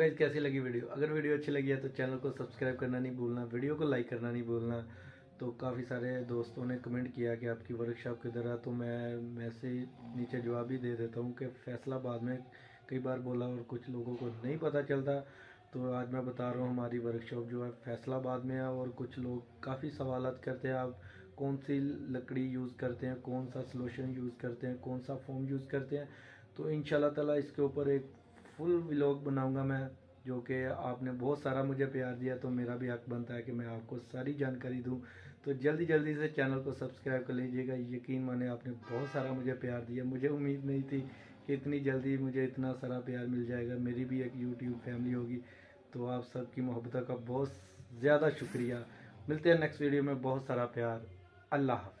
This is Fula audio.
गाइस कैसी लगी वीडियो? अगर वीडियो अच्छी लगी है तो चैनल को सब्सक्राइब करना नहीं भूलना, वीडियो को लाइक करना नहीं भूलना। तो काफ़ी सारे दोस्तों ने कमेंट किया कि आपकी वर्कशॉप किधर है, तो मैं मैसेज नीचे जवाब भी दे देता हूँ कि फैसलाबाद में कई बार बोला और कुछ लोगों को नहीं पता चलता। तो आज मैं बता रहा हूँ हमारी वर्कशॉप जो है फैसलाबाद में है। और कुछ लोग काफ़ी सवालत करते हैं, आप कौन सी लकड़ी यूज़ करते हैं, कौन सा सॉल्यूशन यूज़ करते हैं, कौन सा फोम यूज़ करते हैं। तो इंशाल्लाह ताला इसके ऊपर एक फुल व्लॉग बनाऊंगा मैं, जो कि आपने बहुत सारा मुझे प्यार दिया तो मेरा भी हक बनता है कि मैं आपको सारी जानकारी दूं। तो जल्दी जल्दी से चैनल को सब्सक्राइब कर लीजिएगा। यकीन माने आपने बहुत सारा मुझे प्यार दिया, मुझे उम्मीद नहीं थी कि इतनी जल्दी मुझे इतना सारा प्यार मिल जाएगा। मेरी भी एक यूट्यूब फैमिली होगी। तो आप सबकी मोहब्बत का बहुत ज़्यादा शुक्रिया। मिलते हैं नेक्स्ट वीडियो में। बहुत सारा प्यार। अल्लाह हाफ़िज़।